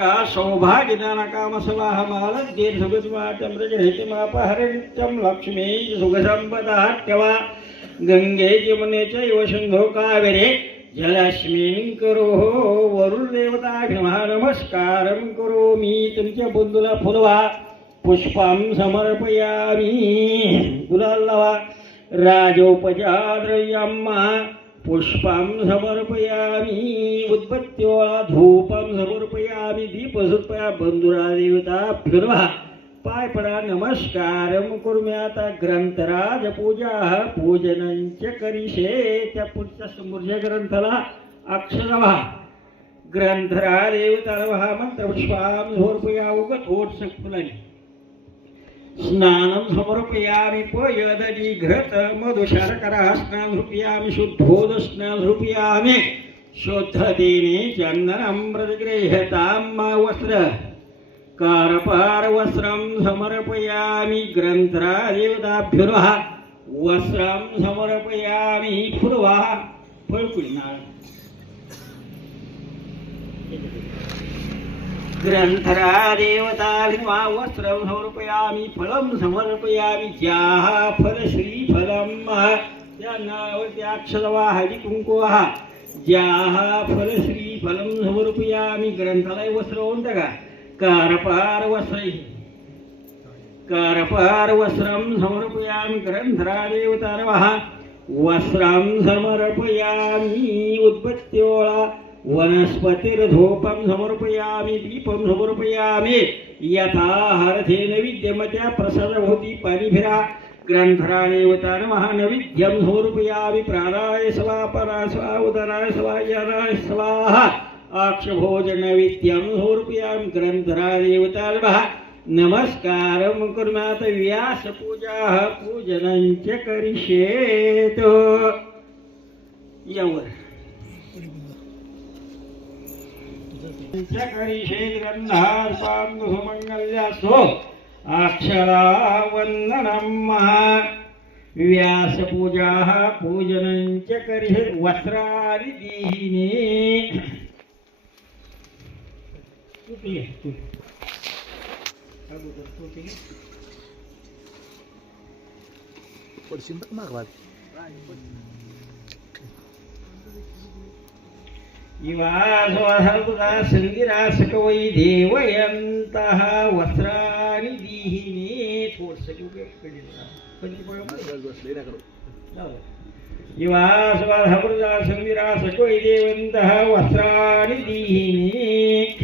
सौभाग्यदानकामसवाहमालद्येर्सुगतिमाचन्द्रजहितमापहरित्यं लक्ष्मी सुखसम्पदात्यवा गंगे यमुने चैव सिन्धो कावेरे जलस्मिन् करो वरुणदेवताभ्यः नमस्कारं करोमि. तुमच्या बंधूला फुलवा पुष्पं समर्पयामि. गुलालवा राजोपचारद्रव्यं पुष्पं समर्पयामि. उद्बत्त्योळा धूपं समर्पयामि. दीपसुत्पया बंधुरा देवताभ्यो पाय पडा नमस्कारं कुर्मे. आता ग्रंथराज पूजा पूजनंच करिषे. त्या पुढच्या समोरच्या ग्रंथाला अक्षरवा ग्रंथराज देवताला मंत्र पुष्पां समर्पयामि. उगत फुलानी स्नानं समर्पयामि. पयदनी घृत मधुशर्करा स्नानं समर्पयामि. शुद्धोद स्नानं समर्पयामि. शुद्धतेने चन्दनं मृतगृह्यतां वस्त्र कारपार वस्त्रं समर्पयामि. ग्रंथराज देवताभ्यो वस्त्रं समर्पयामि. फुलवा फळकुळीनाळ ग्रंथराज देवताभिर्वा वस्त्रं समर्पयामि. फलं समर्पयामि. ज्याः फलश्रीफलं त्यावरती अक्षरवा हळदी कुंकुवा ज्याः फलश्रीफलं समर्पयामि. ग्रंथाला वस्त्र म्हणता का कारपार वस्त्रं समर्पयामि. ग्रंथराज देवतारवः वस्त्रं समर्पयामि. उद्बत्त्योळा वनस्पतिर्धूपं समर्पयामि. दीपं समर्पयामि. यथा हरथे नैवेद्यमत्या प्रसादभूति पाणिभिरा. ग्रंथराज देवतारवः नैवेद्यं समर्पयामि. प्राणाय स्वाहा पराय स्वाहा उदराय स्वाहा ज्ञानाय स्वाहा. अक्षभोजनैवेद्यं समर्पयामि. ग्रंथराज देवतारवः नमस्कारं कुर्मः. आता व्यासपूजा पूजनंच करिष्येत. यावर करिष्ये ग्रंथार्पां सुमंगल्यासो अक्षरावन्दनं. व्यासपूजा पूजनंच करिष्ये. वस्त्राणि दीहिने संगिरासकवै देवयन्तः वस्त्राणि दीहिने. संगिरासकवै देवयन्तः वस्त्राणि दीहिने.